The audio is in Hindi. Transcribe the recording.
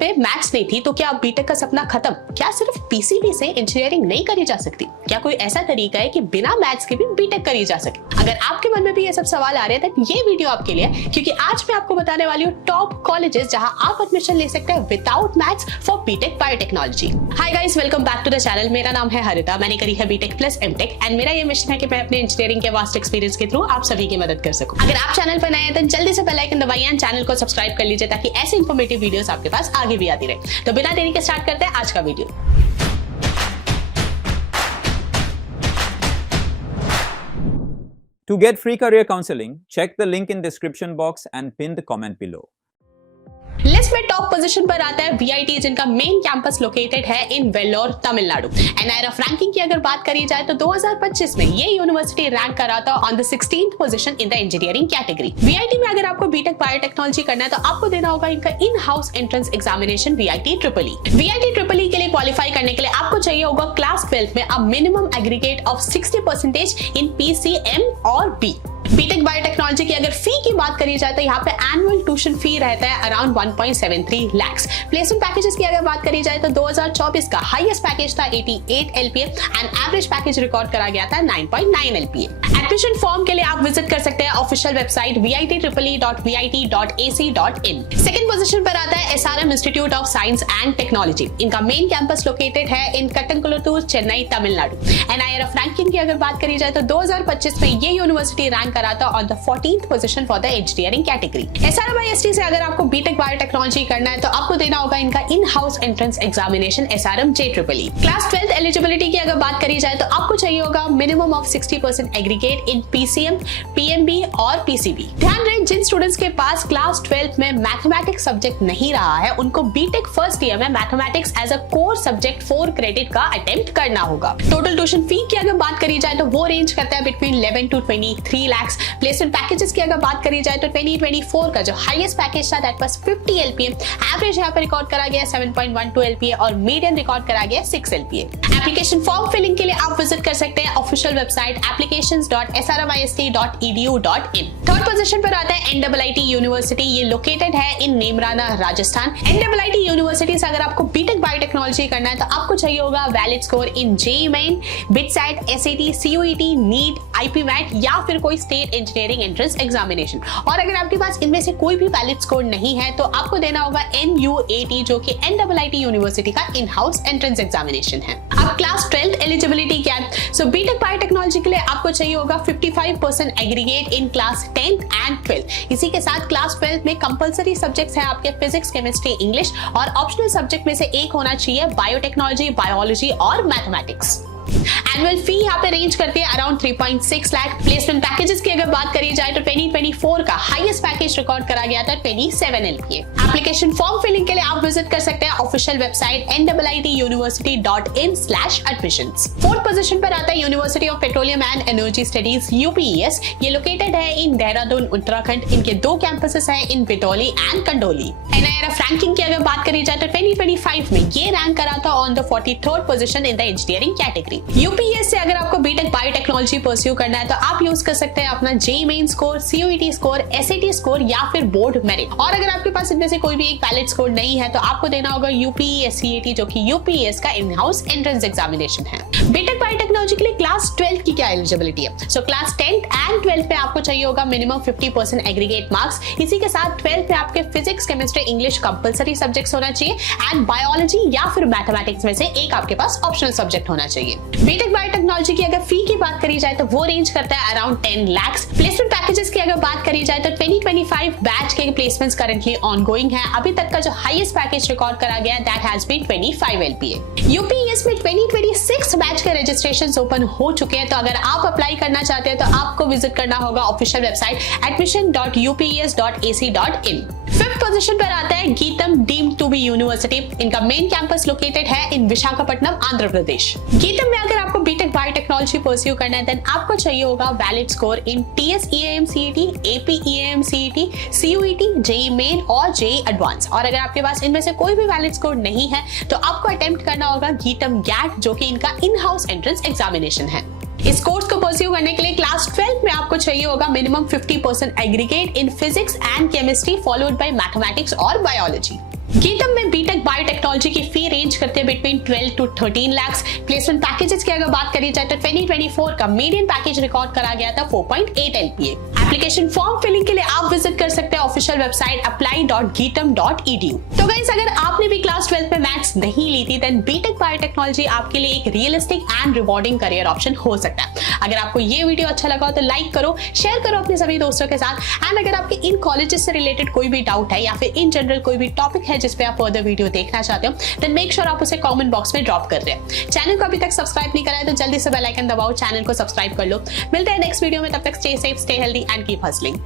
पे मैथ्स नहीं थी तो क्या अब बीटेक का सपना खत्म? क्या सिर्फ पीसीबी से इंजीनियरिंग नहीं करी जा सकती? क्या कोई ऐसा तरीका है कि बिना मैथ्स के भी बीटेक करी जा सके? अगर आपके मन में भी ये सब सवाल आ रहे हैं तो ये वीडियो आपके लिए, क्योंकि आज मैं आपको बताने वाली हूँ टॉप कॉलेजेस जहां आप एडमिशन ले सकते हैं without maths for BTech biotechnology. Hi guys, welcome back to the channel. मेरा नाम है हरिता, मैंने करी है बीटेक प्लस एमटेक एंड मेरा ये मिशन है कि मैं अपने इंजीनियरिंग के वास्ट एक्सपीरियंस के थ्रू आप सभी की मदद कर सकूं। अगर आप चैनल पर नए हैं तो जल्दी से बेल आइकन दबाइए एंड चैनल को सब्सक्राइब कर लीजिए ताकि ऐसे इंफॉर्मेटिव वीडियोस आपके पास आगे भी आती रहे। तो बिना देरी के स्टार्ट करते हैं आज का video. To get free career counseling, check the link in description box and pin the comment below. List में टॉप पोजीशन पर आता है वीआईटी, जिनका मेन कैंपस लोकेटेड है इन वेल्लोर, तमिलनाडु। एनआईआरएफ रैंकिंग की अगर बात करी जाए तो 2025 में ये यूनिवर्सिटी रैंक करा था on the 16th position in the engineering category. VIT में अगर आपको बीटेक बायोटेक्नोलॉजी करना है तो आपको देना होगा इनका in house entrance examination VIT triple E. VIT triple E के लिए क्वालिफाई करने के लिए आपको चाहिए होगा क्लास 12 में अब minimum aggregate of 60% in PCM और बी। बीटेक बायोटेक्नोलॉजी की अगर फी की बात करी जाए तो यहाँ पे एनुअल ट्यूशन फी रहता है अराउंड 1.73 लाख। प्लेसमेंट पैकेजेस की अगर बात करी जाए तो 2024 का हाईएस्ट पैकेज था 88 LPA and average package record करा गया था 9.9 एलपीए। एडमिशन फॉर्म के लिए आप विजिट कर सकते हैं official website vitee.vit.ac.in। Second position पर आता है SRM institute of science and technology. इनका मेन कैंपस लोकेटेड है इन कट्टनकुलतूर, चेन्नई, तमिलनाडु। एनआईआरएफ रैंकिंग की अगर बात करी जाए तो 2025 में ये यूनिवर्सिटी रैंक करा था on the 14th position for the engineering category. SRM-IST से अगर आपको बीटेक बायोटेक्नोलॉजी करना है तो आपको देना होगा इनका in house entrance examination SRM JEE. Class 12 eligibility की अगर बात करी जाए तो आपको चाहिए होगा minimum of 60% aggregate in PCM, PMB और पीसीबी। ध्यान रहे, जिन स्टूडेंट्स के पास क्लास 12 में मैथमेटिक्स सब्जेक्ट नहीं रहा है उनको बीटेक फर्स्ट ईयर में mathematics as a core subject 4 credit का अटेम्प्ट करना होगा। टोटल ट्यूशन फी की अगर बात करी जाए तो वो रेंज करता है between 11 to 23 lakh. Placement packages की अगर बात करी जाए तो 2024 का जो हाईएस्ट पैकेज था दैट वाज 50 एलपीए, एवरेज यहाँ पे रिकॉर्ड करा गया 7.12 एलपीए और मीडियन रिकॉर्ड करा गया 6 एलपीए। एप्लीकेशन फॉर्म फिलिंग के लिए आप विजिट कर सकते हैं official website applications.srmist.edu.in। Third position पर आता है एनआईटी यूनिवर्सिटी। ये लोकेटेड है इन नेमराना, राजस्थान। एनआईटी यूनिवर्सिटी से अगर आपको बीटेक बायोटेक्नोलॉजी करना है तो आपको चाहिए होगा valid score in JEE Main, BITSAT, SAT, CUET, NEET, IPMAT या फिर कोई स्टेट इंजीनियरिंग एंट्रेंस एग्जामिनेशन। और अगर आपके पास इनमें से कोई भी वैलिड स्कोर नहीं है तो आपको देना होगा एनयूएटी, जो कि एनआईटी यूनिवर्सिटी का इन हाउस एंट्रेंस एग्जामिनेशन है। अब क्लास 12 एलिजिबिलिटी क्या है? सो बीटेक बायोटेक्नोलॉजी के लिए आपको चाहिए होगा 55% aggregate in class 10th and 12th। इसी के साथ क्लास 12 में कंपलसरी सब्जेक्ट्स है आपके फिजिक्स, केमिस्ट्री, इंग्लिश और ऑप्शनल सब्जेक्ट में से एक होना चाहिए बायोटेक्नोलॉजी, बायोलॉजी और मैथमेटिक्स। एनुअल फी यहाँ पे रेंज करती है अराउंड 3.6 लाख। प्लेसमेंट पैकेजेस की अगर बात करी जाए तो 2024 का हाईएस्ट पैकेज रिकॉर्ड करा गया था 27 एलपीए। एप्लीकेशन फॉर्म फिलिंग के लिए आप विजिट कर सकते हैं official website nituniversity.in/admissions। Fourth position पर आता है university of petroleum and energy studies UPES. ये लोकेटेड है इन देहरादून, उत्तराखंड। इनके 2 कैंपसेस हैं इन बिटौली एंड कंडोली। एनआईआरएफ रैंकिंग की अगर बात करी जाए तो 2025 में ये रैंक करा था on the 43rd position in the engineering category. UPS से अगर आपको बीटेक बायोटेक्नोलॉजी परस्यू करना है तो आप यूज कर सकते हैं अपना JEE main score, CUET score, SAT score या फिर बोर्ड मेरिट। और अगर आपके पास इनमें से कोई भी एक वैलिड स्कोर नहीं है तो आपको देना होगा यूपीएससीएटी, जो कि यूपीएस का इन हाउस एंट्रेंस एग्जामिनेशन है। बीटेक बायोटेक्नोलॉजी के लिए क्लास 12 की क्या एलिजिबिलिटी है? So class 10th and 12th पे आपको चाहिए होगा मिनिमम 50% एग्रीगेट मार्क्स। इसी के साथ 12th पे आपके physics, chemistry, English compulsory subjects होना चाहिए एंड बायोलॉजी या फिर मैथमेटिक्स में से एक आपके पास ऑप्शनल सब्जेक्ट होना चाहिए। बीटेक बायोटेक्नोलॉजी की अगर फी की बात करी जाए तो वो रेंज करता है अराउंड 10 लाख। प्लेसमेंट पैकेजेस की अगर बात करी जाए तो 2025 बैच के प्लेसमेंट्स करंटली ऑनगोइंग है। अभी तक का जो हाईएस्ट पैकेज रिकॉर्ड करा गया that has been 25 LPA. UPS में 2026 बैच के रजिस्ट्रेशंस ओपन हो चुके हैं, तो अगर आप अप्लाई करना चाहते हैं तो आपको विजिट करना होगा official website admission.upes.ac.in। Fifth position पर आता है GITAM deemed to be university. इनका मेन कैंपस लोकेटेड है इन विशाखापट्टनम, आंध्र प्रदेश। गीतम में अगर आपको बीटेक बायोटेक्नोलॉजी परस्यू करना है देन आपको चाहिए होगा वैलिड स्कोर इन TS-EAM-CET, AP-EAM-CET, CUET, JEE main और जेईई एडवांस। और अगर आपके पास इनमें से कोई भी वैलिड स्कोर नहीं है तो आपको अटेम्प्ट करना होगा गीतम गैट, जो कि इनका इन हाउस एंट्रेंस एग्जामिनेशन है। इस कोर्स को परस्यू करने के लिए क्लास 12 में आपको चाहिए होगा minimum 50% aggregate in physics and chemistry followed by mathematics और बायोलॉजी। गीतम में बीटेक बायोटेक्नोलॉजी की फी रेंज करते हैं between 12 to 13 lakhs। Placement packages की अगर बात करी जाए तो 2024 का मीडियन पैकेज रिकॉर्ड करा गया था 4.8 LPA। एप्लीकेशन फॉर्म फिलिंग के लिए आप विजिट कर सकते हैं ऑफिशियल वेबसाइट apply.geetam.edu। तो गाइस, अगर आपने भी क्लास 12 में मैथ्स नहीं ली थी देन बीटेक बायोटेक्नोलॉजी आपके लिए एक realistic and rewarding career option हो सकता है। अगर आपको ये वीडियो अच्छा लगा हो तो लाइक करो, शेयर करो अपने सभी दोस्तों के साथ। एंड अगर आपके इन कॉलेजेस से रिलेटेड कोई भी डाउट है या फिर इन जनरल कोई भी टॉपिक है जिस पे आप फर्दर वीडियो देखना चाहते हो देन मेक श्योर आप उसे कमेंट बॉक्स में ड्रॉप कर रहे हैं। चैनल को अभी तक सब्सक्राइब नहीं करा है तो जल्दी से बेल आइकन दबाओ, चैनल को सब्सक्राइब कर लो। मिलते हैं नेक्स्ट वीडियो में, तब तक stay safe, stay healthy and keep hustling.